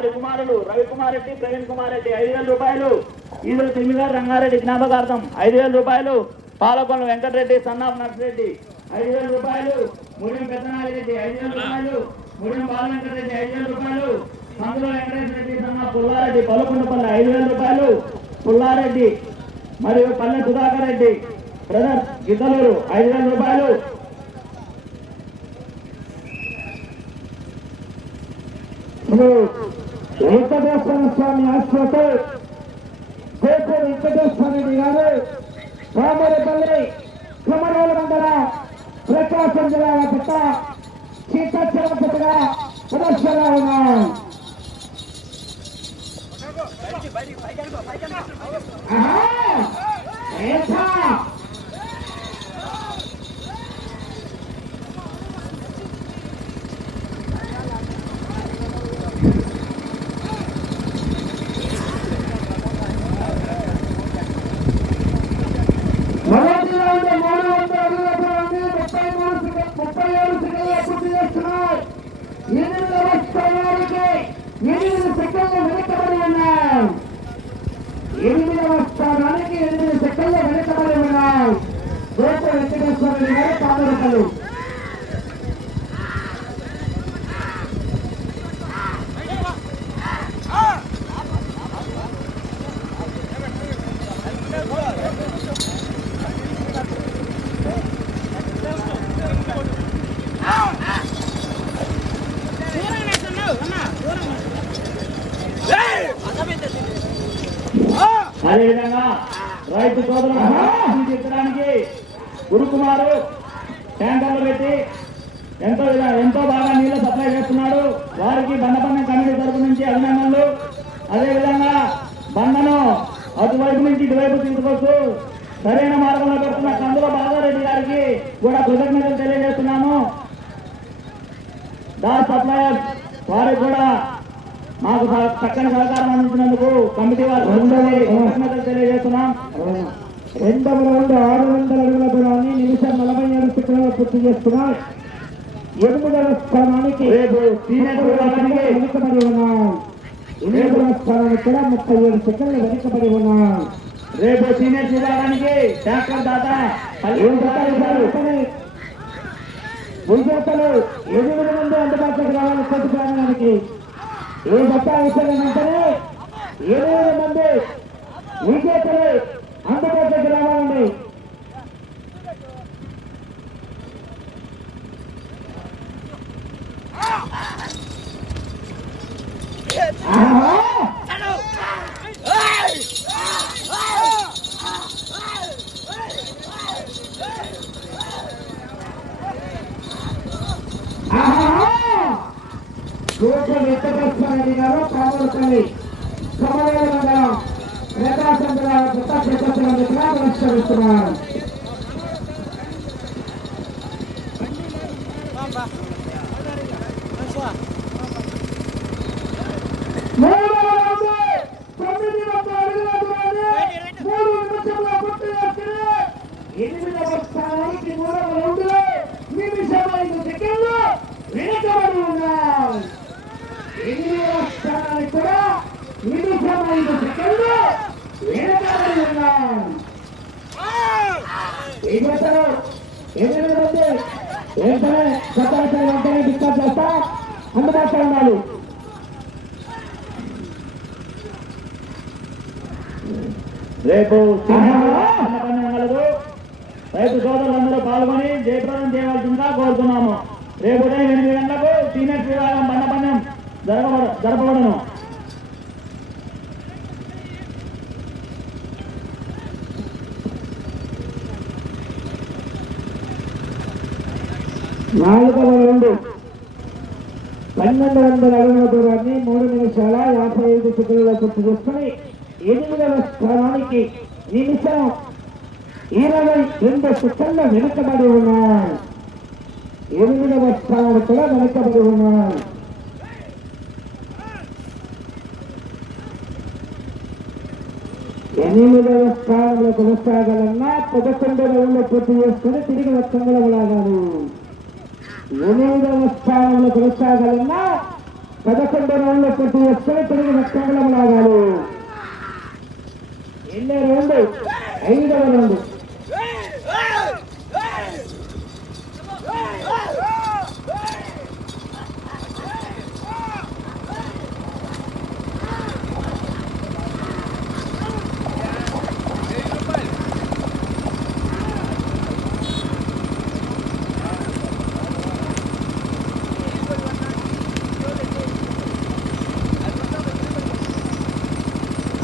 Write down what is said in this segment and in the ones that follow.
వారి కుమారులు రవికుమార్ రెడ్డి ప్రవీణ్ కుమార్ రెడ్డి ఐదు వేల రూపాయలు. ఈదుల తిమ్మిగారు రంగారెడ్డి జ్ఞాపకార్థం ఐదు వేల రూపాయలు. పాలకొండ వెంకటరెడ్డి సన్నాఫ్ నర్సిరెడ్డి ఐదు వేల రూపాయలు. ముడిం పెద్దనాగిరెడ్డి ఐదు వేల రూపాయలు. ముడిం బాలవెంకటరెడ్డి ఐదు వేల రూపాయలు. సందుల వెంకటేశ్వర రెడ్డి సన్నా పుల్లారెడ్డి పలుకుండపల్లి ఐదు వేల రూపాయలు. పుల్లారెడ్డి మరియు పల్లె సుధాకర్ రెడ్డి బ్రదర్ గిద్దలూరు ఐదు వేల రూపాయలు. శ్రీ వెంకటేశ్వర స్వామి ఆశ్రతో గోపు వెంకటేశ్వర గారు సోమరపల్లి కుమరోలు మండల ప్రకాశం జిల్లా పట్ల సీతాచలపతిగా ప్రదర్శనలో ఉన్నాం. ఆహా! ఏసా! మొదటి రౌండ్ మూడు వందల అడుగుల దూరాన్ని ముప్పై మూడు సెకండ్ ముప్పై ఏడు సెకండ్ల పూర్తి చేస్తున్నాయి ఎనిమిదవ స్థానానికి ఎనిమిది సెకండ్లు వెనుకబడి ఉన్నాయి ఎనిమిదవ స్థానానికి ఎనిమిది సెకండ్లు వెనుకబడి ఉన్నాయి గోప వెంకటేశ్వర రెడ్డి గారు పాదరకలు అదేవిధంగా రైతు సోదరులు తీర్చడానికి గురుకుమారు ట్యాంకర్లు పెట్టి ఎంతో ఎంతో బాగా నీళ్ళు సప్లై చేస్తున్నాడు. వారికి బండపన్నం కమిటీ తరపు నుంచి అభినందనలు. అదేవిధంగా బండను అటువైపు నుంచి ఇటువైపు తీసుకొస్తూ సరైన మార్గంలో పెడుతున్న కందుల బాగారెడ్డి గారికి కూడా కృతజ్ఞతలు తెలియజేస్తున్నాము. దార్ సప్లయర్ వారికి కూడా మాకు చక్కని సహకారం అందించినందుకు కమిటీ వారికి కృతజ్ఞతలు తెలియజేస్తున్నాం. రెండవ రౌండ్ ఆరు వందల అడుగుల దూరాన్ని నిమిషం నలభై ఏడు సెకండ్లో పూర్తి చేస్తున్నాయి ఎనిమిదవ స్థానానికి వెనుకబడి ఉన్నాం ఎనిమిదవ స్థానానికి కూడా ముప్పై ఏడు సెకండ్లు వెనుకబడి ఉన్నాం రేపు సీనియర్ విభాగానికి డాక్టర్ దాత ఏం విజేతలు ఎనిమిది మంది అందుబాటులోకి రావాలి కోటి ప్రాంగణానికి ఏ దత్త విషయం ఏంటంటే ఎనిమిది మంది విజేతలు అందుబాటులోకి రావాలండి వెంకటేశ్వరరెడ్డి గారు కావలపల్లి సమన్వయ మండలం ప్రకాశం జిల్లా కొత్త ప్రకాశంగా పురస్కరిస్తున్నారు మూడవ రౌండ్ తొమ్మిది వందల అడుగుల దూరాన్ని మూడు నిమిషంలో పూర్తి చేసుకుని ఎనిమిదవ స్థానానికి మూడవ రౌండ్లో నిమిషం ఐదు సెకండ్లు వెనుకబడి ఉన్నాయి ఎనిమిదవ స్థానానికి కూడా నిమిషం ఐదు సెకండ్లు వెనుకబడి ఉన్నాయి జతలో ఎనిమిది మంది వెంటనే వెంటనే డిస్కస్ చేస్తా అందుబాటులో ఉండాలి రేపు కలదు రైతు సోదరులందరూ పాల్గొని జయప్రదం చేయవలసిందిగా కోరుతున్నాము. రేపు ఉదయం ఎనిమిది గంటలకు సీనియర్ విభాగం బండపందెం జరగబడ జరపబడను. నాలుగవ రెండు పన్నెండు వందల అడుగుల దూరాన్ని మూడు నిమిషాల యాభై ఐదు సెకండ్ల పూర్తి చేసుకుని ఎనిమిదవ స్థానానికి నిమిషం ఇరవై రెండు సెకండ్ల వెనుకబడి ఉన్నాయి. ఎనిమిదవ స్థానాలు కూడా వెనుకబడి ఉన్నాయి. ఎనిమిదవ స్థానంలో కొనసాగాలన్నా పదకొండు రౌండ్లు పూర్తి చేసుకుని తిరిగి ఒక్కంగులు లాగాలి ఎనిమిదవ స్థానంలో కొనసాగాలన్నా పదకొండు రౌండ్లు పూర్తి చేసుకుని తిరిగి రక్తంలో లాగాలి ఎన్నో రౌండ్ ఐదవ రౌండ్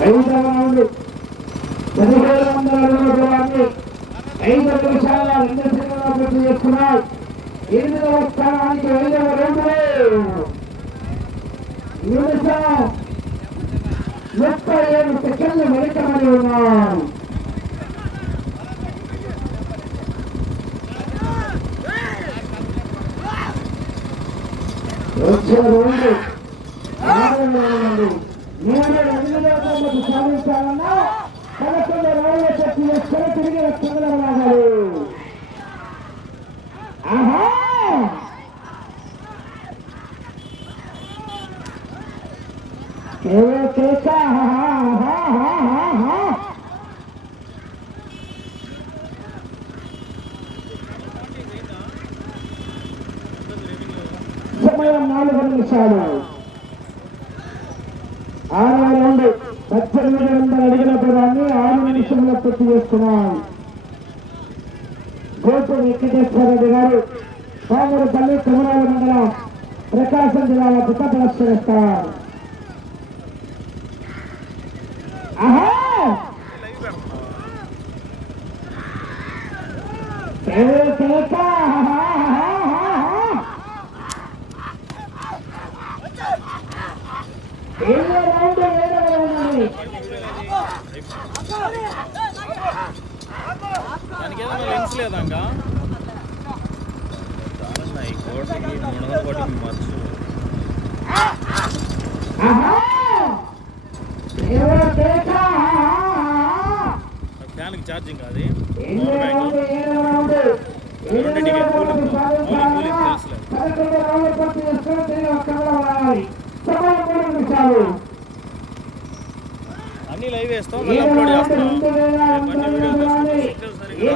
ఐదవ రౌండ్ పదిహేడు వందల అడుగుల దూరాన్ని ఐదు నిమిషాల రెండు సెకండ్ల పూర్తి చేసుకున్నాయి ఎనిమిదవ స్థానానికి ఐదవ నిమిషం ముప్పై ఏడు సెకండ్లు వెనుకబడి ఉన్నాం. వచ్చే మూడు ఎనిమిదో సాధించాలన్నా పదకొండు రోజుల చెప్పి వేసుకొని తిరిగి లక్షణంలో రాగాలి ఆహా! కేవలం కేక సమయం నాలుగు నిమిషాలు ఆరు రౌండ్ పద్దెనిమిది వందల అడిగిన దూరాన్ని ఆరు నిమిషంలో పూర్తి చేస్తున్నాం. గోపు వెంకటేశ్వర రెడ్డి గారు పామురపల్లి తిరుమల మండలం ప్రకాశం జిల్లాలో పుట్ట ప్రదర్శనిస్తారు ఆహా రౌండ్ ఏడవ దానికి ఏదైనా లెన్స్ ఈ కోటికి కోటికి. ఫ్యాన్కి ఛార్జింగ్ అది రౌండ్ రౌండ్లు పూర్తి చేసుకుని తిరిగి ఒక్కగా రావాలి సమయం మూడు నిమిషాలు అన్ని లైవ్ వేస్తాం మళ్ళీ అప్లోడ్ చేస్తాం అన్ని సరిగ్గా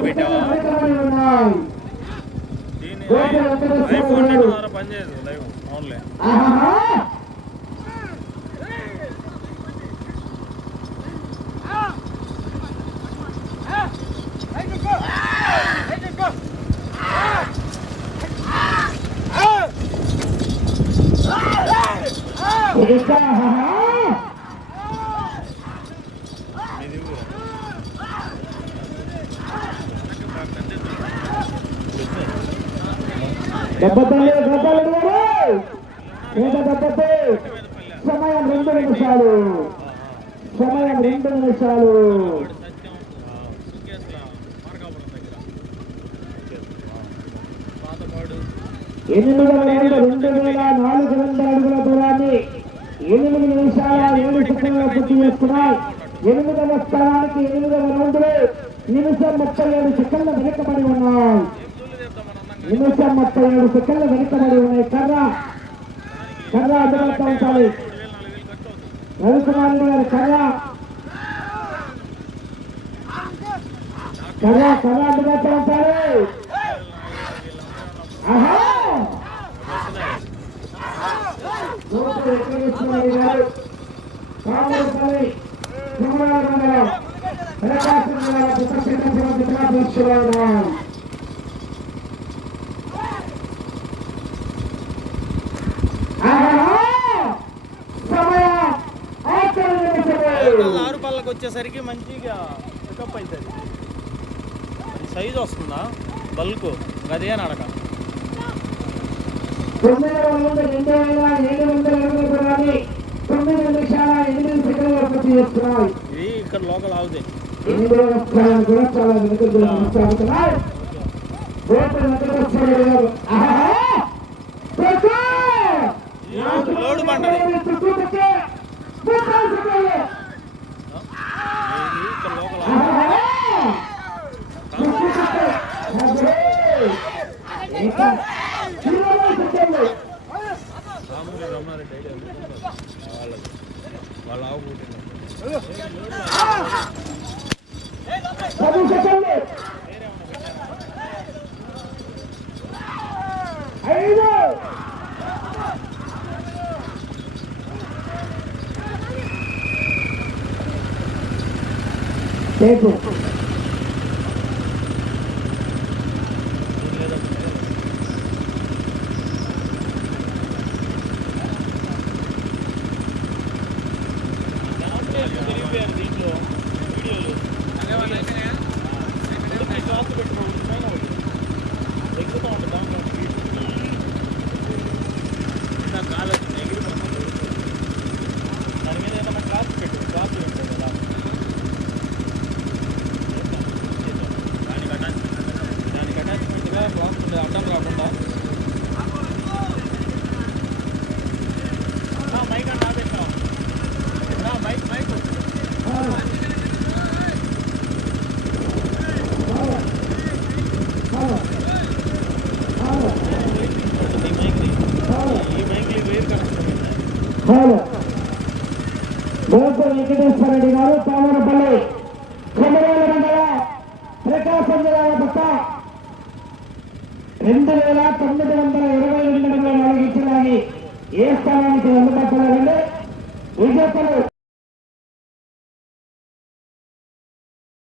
పెట్టావా? దీన్ని. ఐఫోన్ నెట్ ద్వారా పనిచేయదు లైవ్ ఆహా! ఇంకా ఆహా! సమయం రెండు నిమిషాలు సమయం రెండు నిమిషాలు ఎనిమిది వేల రెండు వేల నాలుగు వందల అడుగుల దూరాన్ని ఎనిమిది నిమిషాల ఏడు సెకండ్ల పూర్తి చేసుకున్నాయి ఎనిమిదవ స్థానానికి ఎనిమిదవ రౌండ్లు నిమిషం ముప్పై ఏడు సెకండ్ల వెనుకబడి ఉన్నాయి నిమిషం ముప్పై ఏడు సెకండ్ల వెనుకబడి ఉన్నాయి. కర్ర. కర్ర అందుబాటులో ఉంటాయి రవికుమార్ గారు కర్ర. కర్ర కర్ర అందుబాటులో ఉంటారు ఆహా! మండలం ప్రకాశం జిల్లా. ఆరు పళ్ళకి వచ్చేసరికి మంచిగా పికప్ అవుతుంది సైజ్ వస్తుందా? బల్క్ అదే నడక తొమ్మిది వందల రెండు వేల ఏడు వందల దూరాన్ని తొమ్మిది నిమిషాల ఎనిమిది సెకండ్ల పూర్తి చేస్తున్నాయి ఇది ఇక్కడ లోకల్ అవుదే ఎనిమిది స్థానాలు కూడా చాలా వెనుక కొనసాగుతున్నాయి ఇంకా వెంకటేశ్వర గారు ఆహా! కొట్టు బండది చుట్టూ పెట్టి, ముప్పై సెకండ్లు. పది సెకండ్లు ఐదు టేపు తిరిగిపోయారు దీంట్లో వీడియోలు క్లాత్ ఎక్కుతూ ఉంటుంది దాంట్లో ఇంకా ఎగిరిపోతుంది దాని మీద ఏదైనా క్లాత్ పెట్టు క్లాత్ పెట్టు కదా దానికి అటాచ్మెంట్ దానికి అటాచ్మెంట్గా క్లాత్ ఉండేది అడ్డం రాకుండా నా మైక్ అంటే ఆపేస్తాం నా మైక్ మైక్ ఈ మైక్ని ఈ మైక్ని వేరు కనెక్షన్ ఉన్నాయి హలో గోపూర్ వెంకటేశ్వర రెడ్డి గారు తామరపల్లి కొమరాల మండల ప్రకాశం జిల్లా పట్ట రెండు వేల తొమ్మిది వందల ఇరవై రెండు వందల నాలుగు ఇచ్చినాయి. ఏ స్థానానికి అందుబాటులో ఉంది విజేతలు